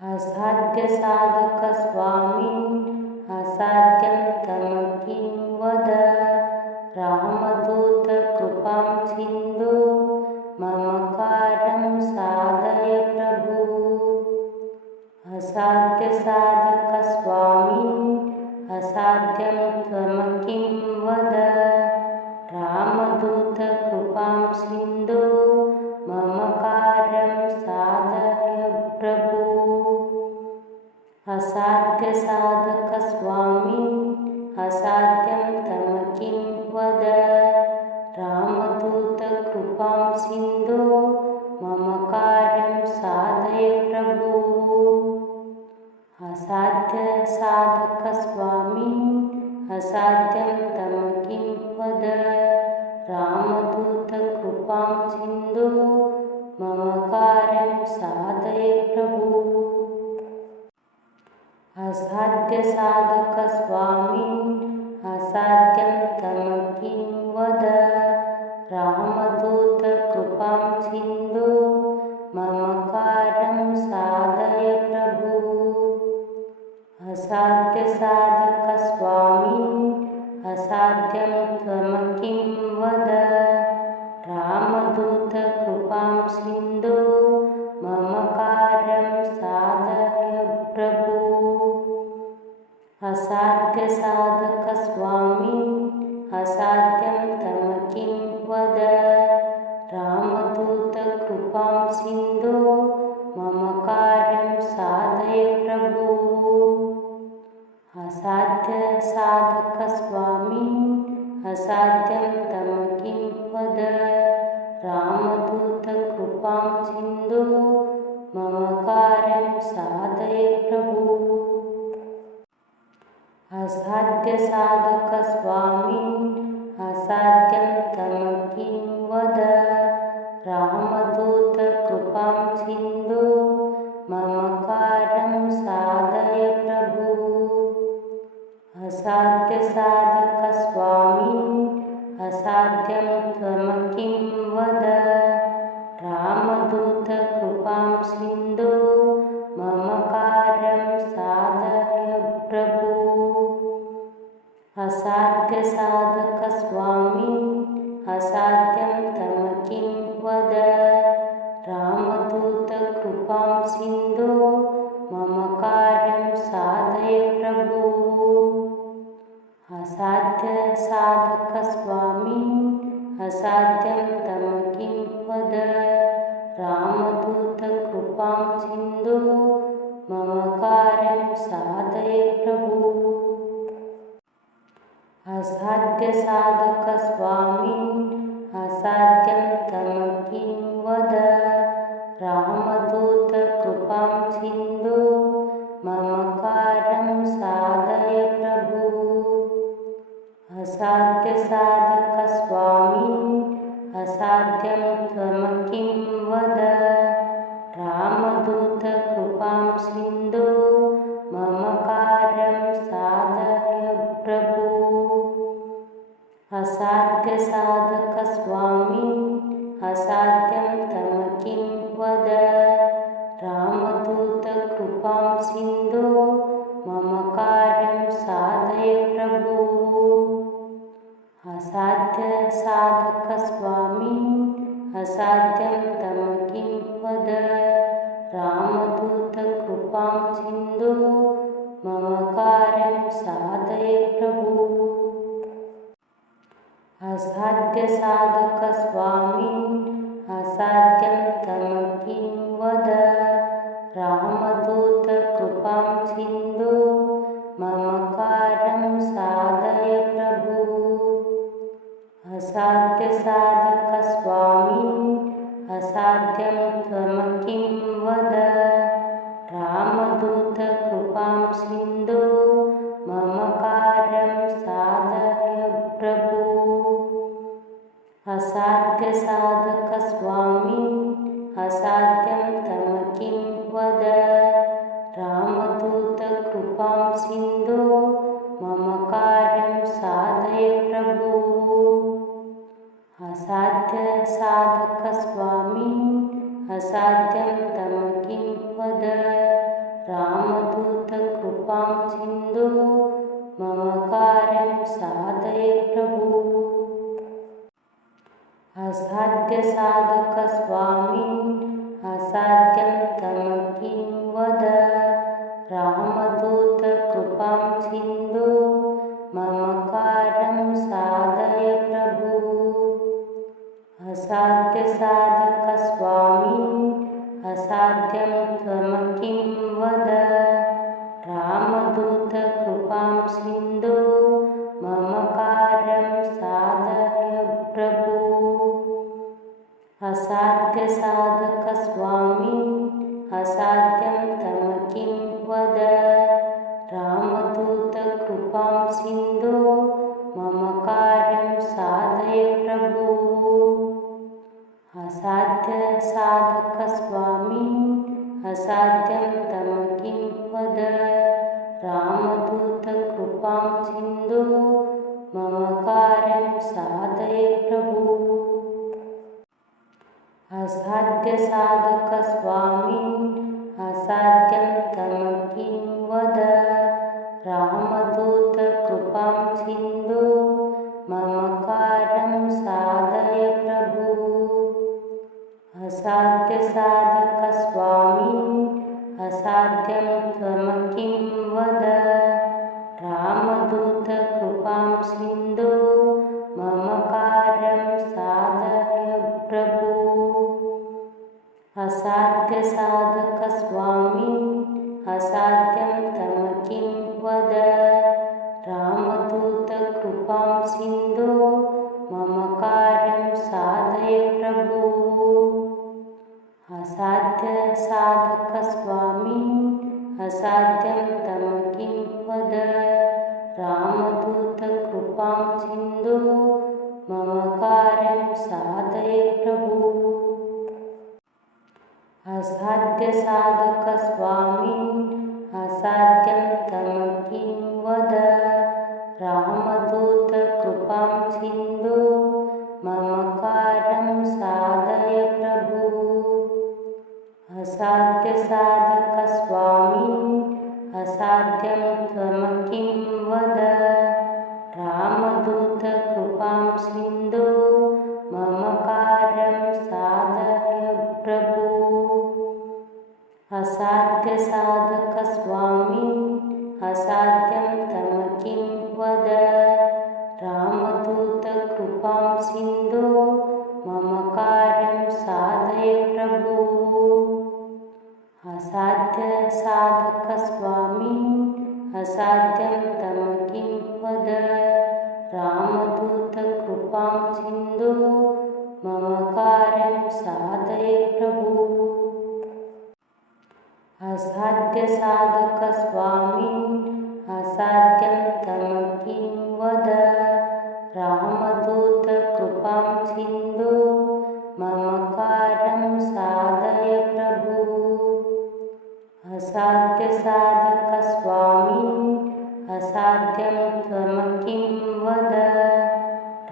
असाध्यसाधकस्वामिन् असाध्यं तम किं वद। रामदूतकृपां सिन्धो मम कार्यं साधय प्रभु। असाध्यसाधकस्वामिन् असाध्यं त्वं किं वद। रामदूतकृपां सिन्धो मम कार्यं साधय प्रभु। असाध्यसाधकस्वामिन् असाध्यं तम किं वद। रामदूतकृपां सिन्धो मम कार्यं साधय प्रभु। असाध्यसाधकस्वामिन् असाध्यं तम किं वद। रामदूतकृपां सिन्धो मम कार्यं साधय प्रभु। असाध्यसाधकस्वामिन् असाध्यं तम किं वद। रामदूतकृपां सिन्धो मम कार्यं साधय प्रभु। असाध्यसाधकस्वामिन् असाध्यं त्वं किं वद। रामदूतकृपां सिन्धो मम कार्यं साधय प्रभु। असाध्यसाधकस्वामिन् असाध्यं तम किं वद। रामदूतकृपां सिन्धो मम कार्यं साधय प्रभु। असाध्यसाधकस्वामिन् असाध्यं तम किं वद। रामदूतकृपां सिन्धो मम कार्यं साधय प्रभु। असाध्यसाधकस्वामिन् असाध्यं तम किं वद। रामदूतकृपां सिन्धो मम कार्यं साधय प्रभु। असाध्यसाधकस्वामिन् असाध्यं त्वं किं वद। रामदूतकृपां सिन्धो मम कार्यं साधय प्रभु। असाध्यसाधकस्वामिन् असाध्यं तम किं वद। रामदूतकृपां सिन्धो मम कार्यं साधय प्रभु। असाध्यसाधकस्वामिन् असाध्यं तम किं वद। रामदूतकृपां सिन्धो मम कार्यं साधय प्रभु। असाध्यसाधकस्वामिन् असाध्यं तम किं वद। रामदूतकृपां सिन्धो मम कार्यं साधय प्रभु। असाध्यसाधकस्वामिन् असाध्यं त्वं किं वद। रामदूतकृपां सिन्धो मम कार्यं साधय प्रभु। असाध्यसाधकस्वामिन् असाध्यं तम किं वद। रामदूतकृपां सिन्धो मम कार्यं साधय प्रभु। असाध्यसाधकस्वामिन् असाध्यं तम किं वद। रामदूतकृपां सिन्धो मम कार्यं साधय प्रभु। असाध्यसाधकस्वामिन् असाध्यं तम किं वद। रामदूतकृपां सिन्धो मम कार्यं साधय प्रभु। असाध्यसाधकस्वामिन् असाध्यं त्वं किं वद। रामदूतकृपां सिन्धो मम कार्यं साधय प्रभु। असाध्यसाधकस्वामिन् असाध्यं तम किं वद। रामदूतकृपां सिन्धो मम कार्यं साधय प्रभु। असाध्यसाधकस्वामिन् असाध्यं तम किं वद। रामदूतकृपां सिन्धो मम कार्यं साधय प्रभु। असाध्यसाधकस्वामिन् असाध्यं तम किं वद। रामदूतकृपां सिन्धो मम कार्यं साधय प्रभु। असाध्यसाधकस्वामिन् असाध्यं त्वं किं वद। रामदूतकृपां सिन्धो मम कार्यं साधय प्रभु। असाध्यसाधकस्वामिन् असाध्यं त्वं किं वद। रामदूतकृपां सिन्धो मम कार्यं साधय प्रभु। असाध्यसाधकस्वामिन् असाध्यं तम किं वद। रामदूतकृपां सिन्धो मम कार्यं साधय प्रभु। असाध्यसाधकस्वामिन् असाध्यं तम किं वद। रामदूतकृपां सिन्धो मम कार्यं साधय प्रभु। असाध्यसाधकस्वामिन् असाध्यं त्वं किं वद। रामदूतकृपां सिन्धो मम कार्यं साधय प्रभु। असाध्यसाधकस्वामिन् असाध्यं तम किं वद। रामदूतकृपां सिन्धो मम कार्यं साधय प्रभु। असाध्यसाधकस्वामिन् असाध्यं तम किं वद। रामदूतकृपां सिन्धो मम कार्यं साधय प्रभु। असाध्यसाधकस्वामिन् असाध्यं तम किं वद। रामदूतकृपां सिन्धो मम कार्यं साधय प्रभु। असाध्यसाधकस्वामिन् असाध्यं त्वं किं वद। रामदूतकृपां सिन्धो मम कार्यं साधय प्रभु। असाध्यसाधकस्वामिन् असाध्यं तम किं वद। रामदूतकृपां सिन्धो मम कार्यं साधय प्रभु। असाध्यसाधकस्वामिन् असाध्यं तम किं वद। रामदूतकृपां सिन्धो मम कार्यं साधय प्रभु। असाध्यसाधकस्वामिन् असाध्यं तम किं वद। रामदूतकृपां सिन्धो मम कार्यं साधय प्रभु। असाध्यसाधकस्वामिन् असाध्यं त्वं किं वद।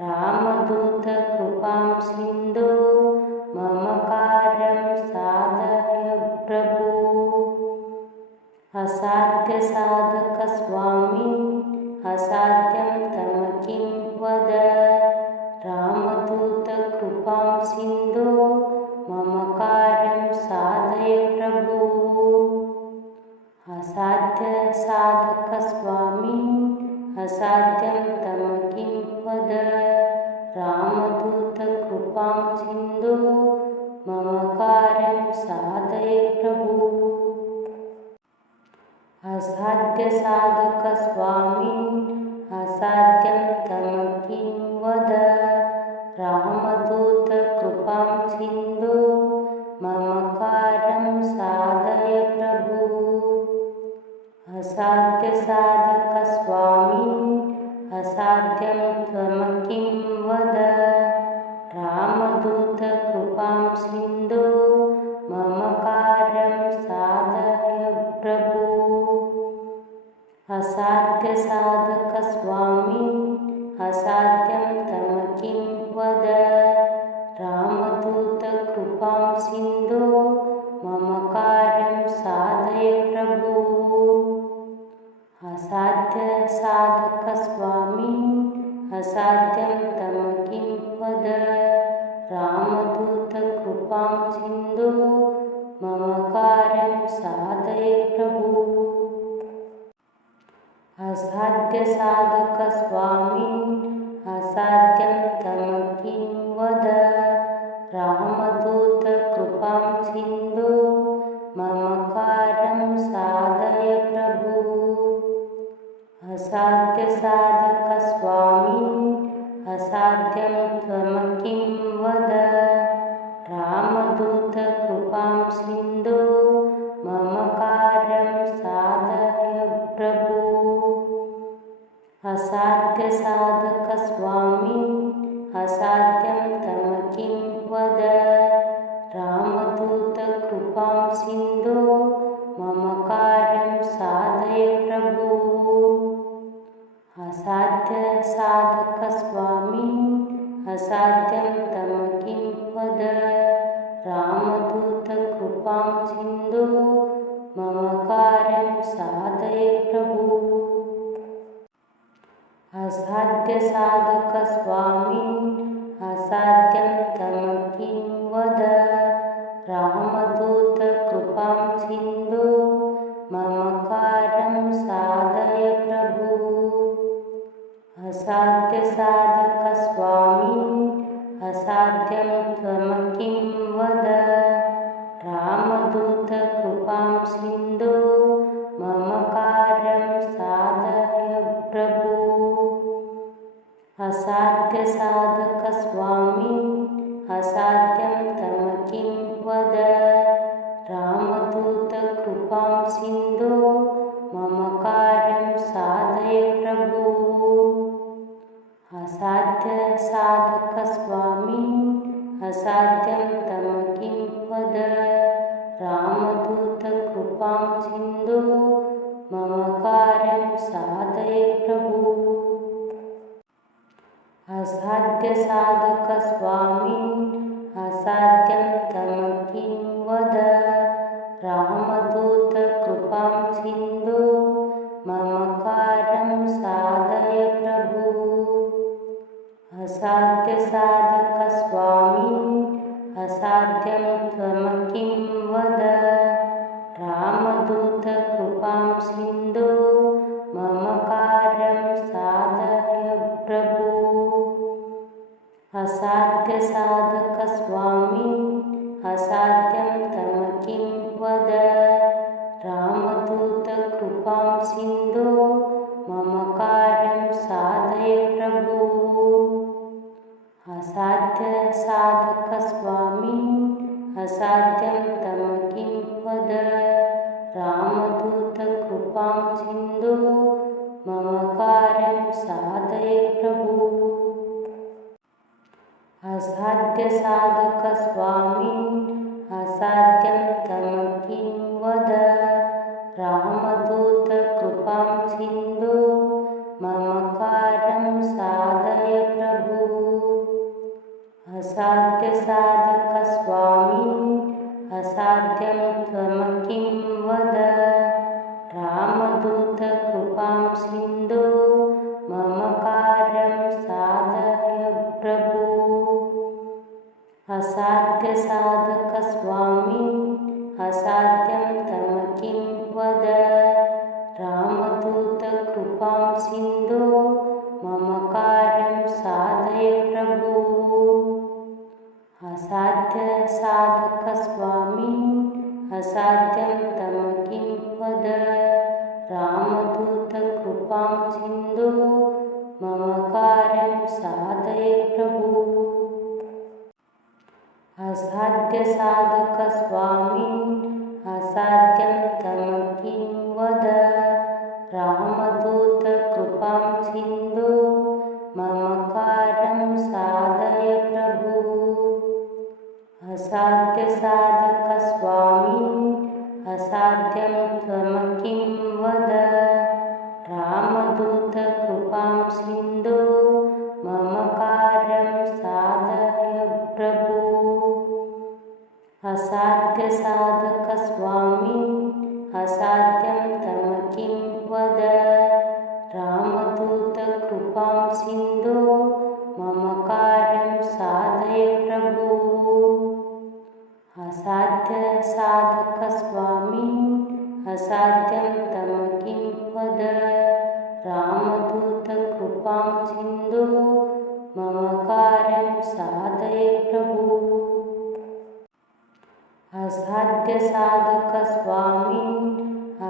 रामदूतकृपां सिन्धो मम कार्यं साधय प्रभु। असाध्यसाधकस्वामिन् असाध्यं तम किं वद। रामदूतकृपां सिन्धो मम कार्यं साधय प्रभु। असाध्यसाधकस्वामिन् असाध्यं तम किं वद। रामदूतकृपां सिन्धो मम कार्यं साधय प्रभु। असाध्यसाधकस्वामिन् असाध्यं तम किं वद। रामदूतकृपां सिन्धो मम कार्यं साधय प्रभु। असाध्यसाधकस्वामिन् असाध्यं त्वं किं वद। रामदूतकृपां सिन्धो मम कार्यं साधय प्रभु। असाध्यसाधकस्वामिन् असाध्यं तम किं वद। रामदूतकृपां सिन्धो मम कार्यं साधय प्रभु। साधकस्वामिन् असाध्यं तम किं वद रामदूतकृपां सिन्धो मम कार्यं साधय प्रभु असाध्यसाधकस्वामिन् असाध्यं तम किं वद रामदूतकृपां सिन्धो मम कार्यं साधय प्रभु असाध्यसाधकस्वामिन् असाध्यं त्वं किं वद रामदूतकृपां सिन्धो मम कार्यं साधय प्रभु असाध्यसाधकस्वामिन् असाध्यं तम किं वद रामदूतकृपां सिन्धो मम कार्यं साधय प्रभु असाध्यसाधकस्वामिन् असाध्यं तम किं वद रामदूतकृपां सिन्धो मम कार्यं साधय प्रभु असाध्यसाधकस्वामिन् असाध्यं तम किं वद रामदूतकृपां सिन्धो मम कार्यं साधय प्रभु असाध्यसाधकस्वामिन् असाध्यं त्वं किं वद रामदूतकृपां सिन्धो मम कार्यं साधय प्रभु असाध्यसाधकस्वामिन् असाध्यं तम किं वद रामदूतकृपां सिन्धो मम कार्यं साधय प्रभु असाध्यसाधकस्वामिन् असाध्यं तम किं वद रामदूतकृपां सिन्धो मम कार्यं साधय प्रभु असाध्यसाधकस्वामिन् असाध्यं तम किं वद रामदूतकृपां सिन्धो मम कार्यं साधय प्रभु असाध्यसाधकस्वामिन् असाध्यं त्वं किं वद रामदूतकृपां सिन्धो मम कार्यं साधय प्रभु असाध्यसाधकस्वामिन् असाध्यं तम किं वद रामदूतकृपां सिन्धो मम कार्यं साधय प्रभु असाध्यसाधकस्वामिन् असाध्यं तम किं वद रामदूतकृपां सिन्धो मम कार्यं साधय प्रभु असाध्यसाधकस्वामिन् असाध्यं तम किं वद रामदूतकृपां सिन्धो मम कार्यं साधय प्रभु असाध्यसाधकस्वामिन् असाध्यं त्वं किं वद रामदूतकृपां सिन्धो मम कार्यं साधय प्रभु असाध्यसाधकस्वामिन् असाध्यं तम किं वद रामदूतकृपां सिन्धो मम कार्यं साधय प्रभु असाध्यसाधकस्वामिन् असाध्यं तम किं वद रामदूतकृपां सिन्धो मम कार्यं साधय प्रभु असाध्यसाधकस्वामिन् असाध्यं तम किं वद रामदूतकृपां सिन्धो मम कार्यं साधय प्रभु असाध्यसाधकस्वामिन् असाध्यं त्वं किं वद रामदूतकृपां सिन्धो मम कार्यं साधय प्रभु असाध्यसाधकस्वामिन् असाध्यं तम किं वद राम साध्यसाधकस्वामिन् असाध्यं तम किं वद रामदूतकृपां सिन्धो मम कार्यं साधय प्रभु असाध्यसाधकस्वामिन्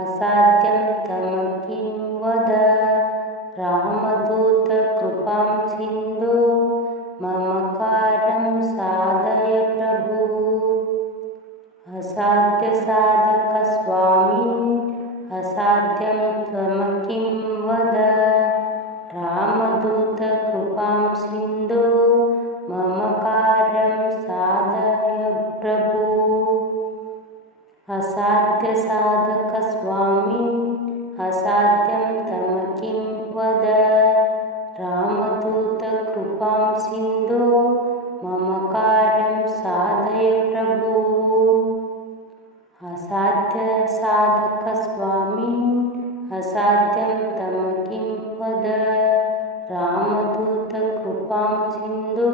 असाध्यं तम किं वद रामदूतकृपां सिन्धो मम कार्यं साधय प्रभु असाध्यसाधकस्वामिन् असाध्यं त्वं किं वद रामदूतकृपां सिन्धो मम कार्यं साधय प्रभु असाध्यसाधकस्वामिन् असाध्यं तम किं वद रामदूतकृपां सिन्धो मम कार्यं साधय प्रभु असाध्यसाधकस्वामिन् असाध्यं तम किं वद रामदूतकृपां सिन्धो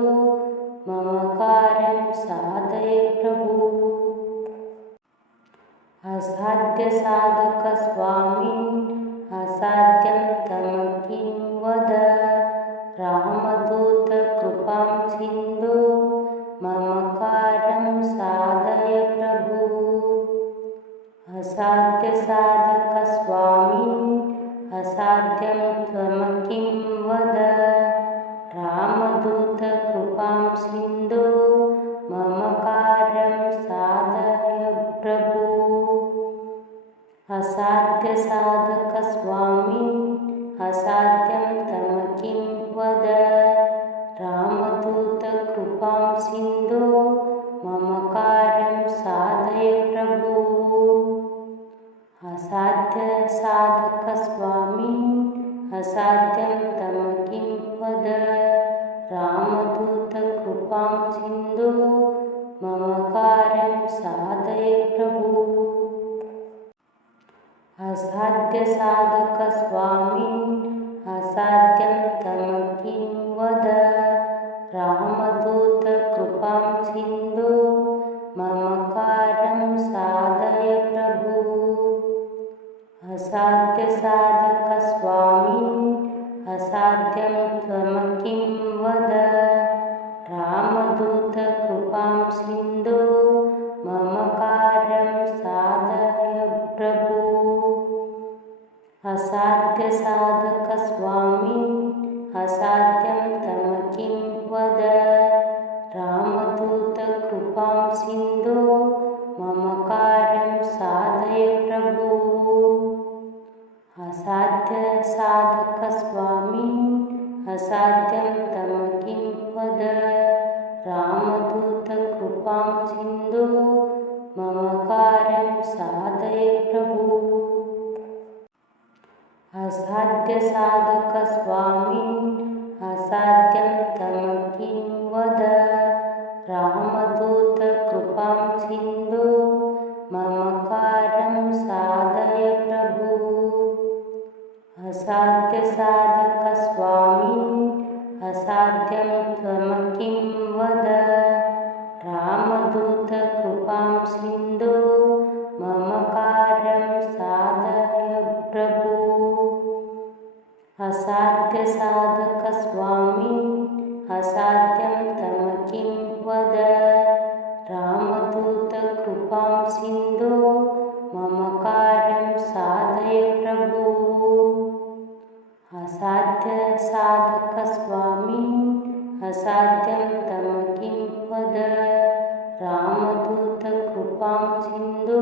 मम कार्यं साधय प्रभु असाध्यसाधकस्वामिन् असाध्यं तम किं वद रामदूतकृपां सिन्धो मम कार्यं साधय प्रभु असाध्यसाधकस्वामिन् असाध्यं त्वं किं वद रामदूतकृपां सिन्धो मम कार्यं साधय प्रभु असाध्यसाधकस्वामिन् असाध्यं तम किं वद रामदूतकृपां सिन्धो मम कार्यं साधय प्रभु असाध्यसाधकस्वामिन् असाध्यं तम किं वद रामदूतकृपां सिन्धो मम कार्यं साधय प्रभु असाध्यसाधकस्वामिन् असाध्यं तम किं वद रामदूतकृपां सिन्धो मम कार्यं साधय प्रभु असाध्यसाधकस्वामिन् असाध्यं त्वं किं वद रामदूतकृपां सिन्धो मम कार्यं साधय प्रभु असाध्यसाधकस्वामिन् असाध्यं तम किं वद रामदूतकृपां सिन्धो मम कार्यं साधय प्रभु असाध्यसाधकस्वामिन् असाध्यं तम किं वद रामदूतकृपां सिन्धो मम कार्यं साधय प्रभु असाध्यसाधकस्वामिन् असाध्यं तम किं वद रामदूतकृपां सिन्धो मम कार्यं साधय प्रभु असाध्यसाधकस्वामिन् असाध्यं त्वं किं वद रामदूतकृपां सिन्धो मम कार्यं साधय प्रभु असाध्यसाधकस्वामिन् असाध्यं तम किं वद रामदूतकृपां सिन्धो मम कार्यं साधय प्रभु असाध्यसाधकस्वामिन् असाध्यं तम किं वद रामदूतकृपां सिन्धो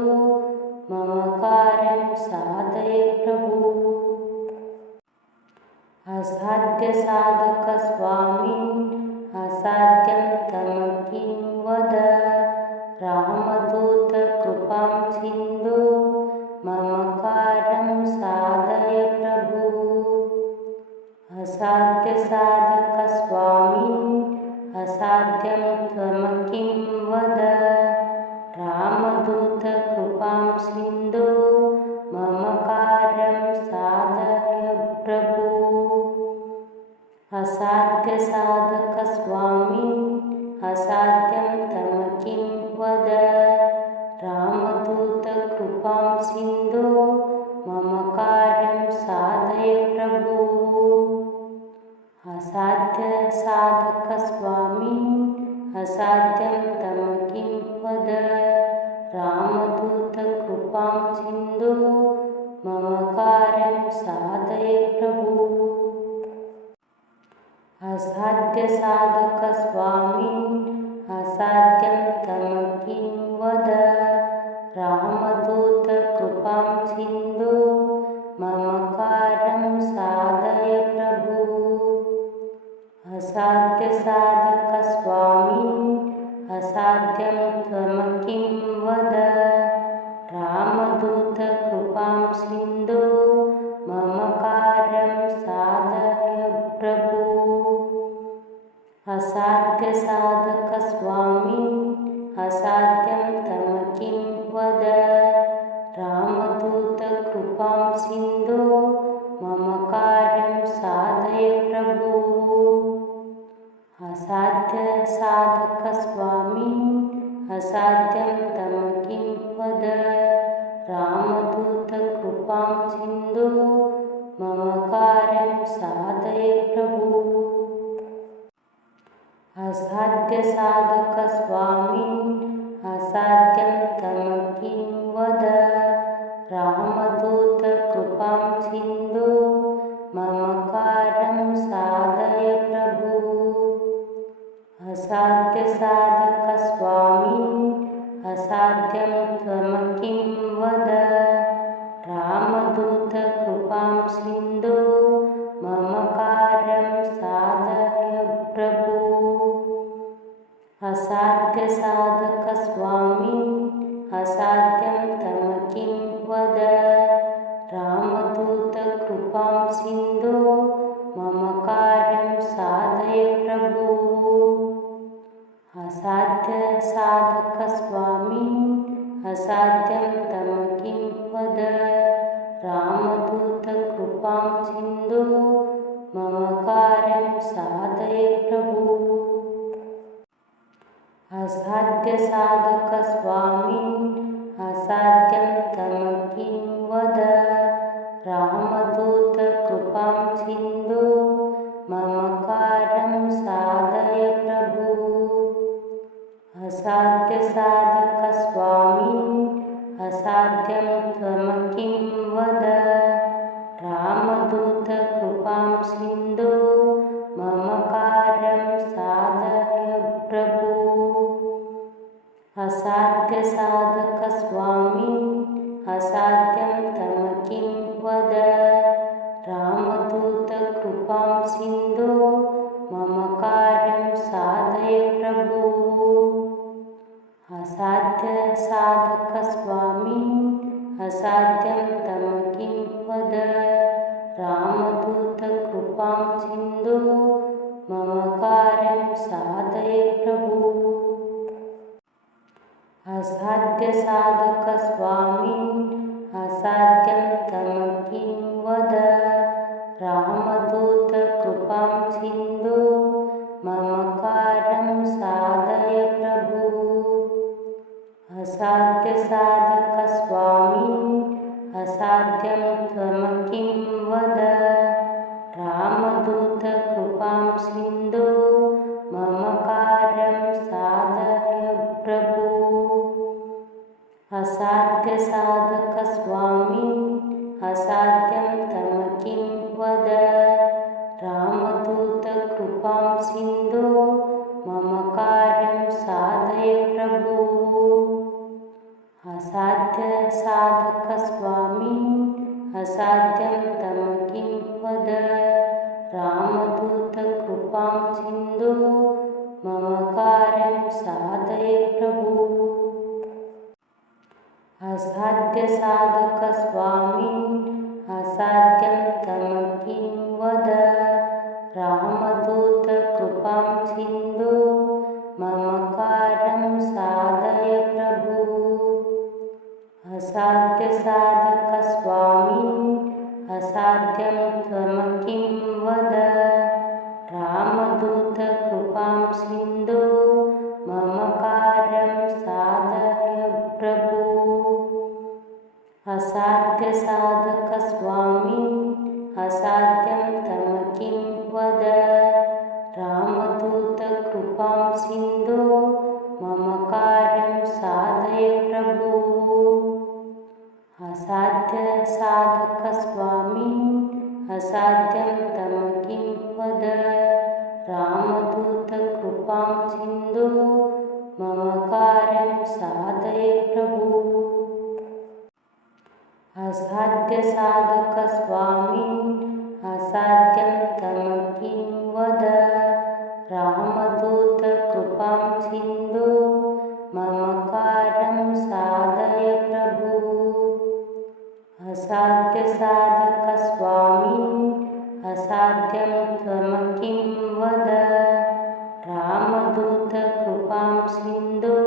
मम कार्यं साधय प्रभु असाध्यसाधकस्वामिन् असाध्यं तम किं वद रामदूतकृपां सिन्धो मम कार्यं साधय प्रभु असाध्यसाधकस्वामिन् असाध्यं त्वं किं वद रामदूतकृपां सिन्धो मम कार्यं साधय प्रभु असाध्यसाधकस्वामिन् असाध्यं तम किं वद राम कृपां सिन्धो मम कार्यं साधय प्रभु असाध्यसाधकस्वामिन् असाध्यं तम किं वद रामदूतकृपां सिन्धो मम कार्यं साधय प्रभु असाध्यसाधकस्वामिन् असाध्यं तम किं वद रामदूतकृपां सिन्धो मम कार्यं साधय प्रभु असाध्यसाधकस्वामिन् असाध्यं त्वं किं वद रामदूतकृपां सिन्धो मम कार्यं साधय प्रभु असाध्यसाधकस्वामिन् असाध्यं तम किं वद रामदूतकृपां सिन्धो मम कार्यं साधय प्रभु असाध्यसाधकस्वामिन् असाध्यं तम किं वद रामदूतकृपां सिन्धो मम कार्यं साधय प्रभु असाध्यसाधकस्वामिन् असाध्यं तम किं वद रामदूतकृपां सिन्धो मम कार्यं साधय प्रभु असाध्यसाधकस्वामिन् असाध्यं त्वं किं वद रामदूतकृपां सिन्धो मम कार्यं साधय प्रभु असाध्यसाधकस्वामिन् असाध्यं तम किं वद रामदूतकृपां सिन्धो मम कार्यं साधय प्रभु असाध्यसाधकस्वामिन् असाध्यं तम किं वद रामदूतकृपां सिन्धो मम कार्यं साधय प्रभु असाध्यसाधकस्वामिन् असाध्यं तम किं वद रामदूतकृपां सिन्धो मम कार्यं साधय प्रभु असाध्यसाधकस्वामिन् असाध्यं त्वं किं वद रामदूतकृपां सिन्धो मम कार्यं साधय प्रभु असाध्यसाधकस्वामिन् असाध्यं तम किं वद रामदूतकृपां सिन्धो मम कार्यं साधय प्रभु असाध्यसाधकस्वामिन् असाध्यं तम किं वद रामदूतकृपां सिन्धो मम कार्यं साधय प्रभु असाध्यसाधकस्वामिन् असाध्यं तम किं वद रामदूतकृपां सिन्धो मम कार्यं साधय प्रभु असाध्यसाधकस्वामिन् असाध्यं त्वं किं वद रामदूतकृपां सिन्धो मम कार्यं साधय प्रभु असाध्यसाधकस्वामिन् असाध्यं तम किं वद रामदूतकृपां सिन्धो मम कार्यं साधय प्रभु असाध्यसाधकस्वामिन् असाध्यं तम किं वद रामदूतकृपां सिन्धो मम कार्यं साधय प्रभु असाध्यसाधकस्वामिन् असाध्यं तम किं वद रामदूतकृपां सिन्धो मम कार्यं साधय प्रभु असाध्यसाधकस्वामिन् असाध्यं त्वं किं वद रामदूतकृपां सिन्धो मम कार्यं साधय प्रभु असाध्यसाधकस्वामिन् असाध्यं तम किं वद रामदूतकृपां सिन्धो मम कार्यं साधय प्रभो असाध्यसाधकस्वामिन् असाध्यं तम किं वद रामदूतकृपां सिन्धो मम कार्यं साधय प्रभो असाध्यसाधकस्वामिन् असाध्यं तम किं वद रामदूतकृपां सिन्धो मम कार्यं साधय प्रभो असाध्यसाधकस्वामिन् असाध्यं तम किं वद रामदूतकृपां सिन्धो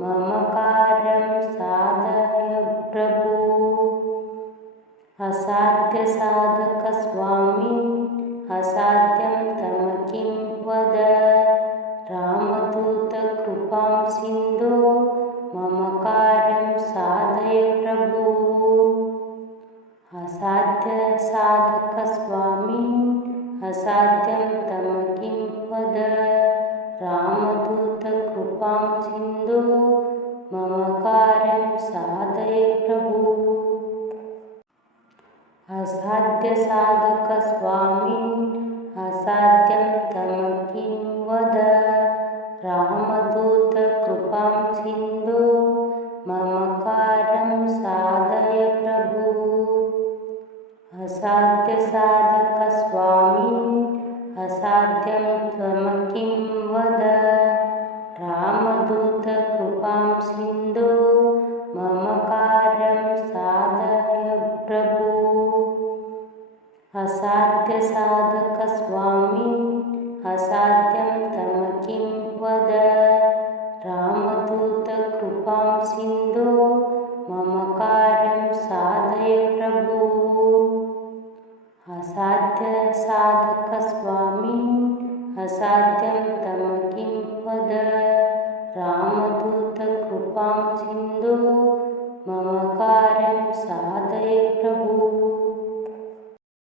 मम कार्यं साधय प्रभो असाध्यसाधकस्वामिन् असाध्यं तम किं वद रामदूतकृपां सिन्धो मम कार्यं साधय प्रभो असाध्यसाधकस्वामिन् असाध्यं तम किं वद रामदूतकृपां सिन्धो मम कार्यं साधय प्रभो असाध्यसाधकस्वामिन् असाध्यं तम किं वद रामदूतकृपां सिन्धो मम कार्यं साधय प्रभो असाध्यसाधकस्वामिन् असाध्यं तम किं वद रामदूतकृपां सिन्धो मम कार्यं साधय प्रभो असाध्यसाधकस्वामिन् असाध्यं तम किं वद रामदूतकृपां सिन्धो मम कार्यं साधय प्रभो असाध्यसाधकस्वामिन् असाध्यं तम किं वद रामदूतकृपां सिन्धो मम कार्यं साधय प्रभो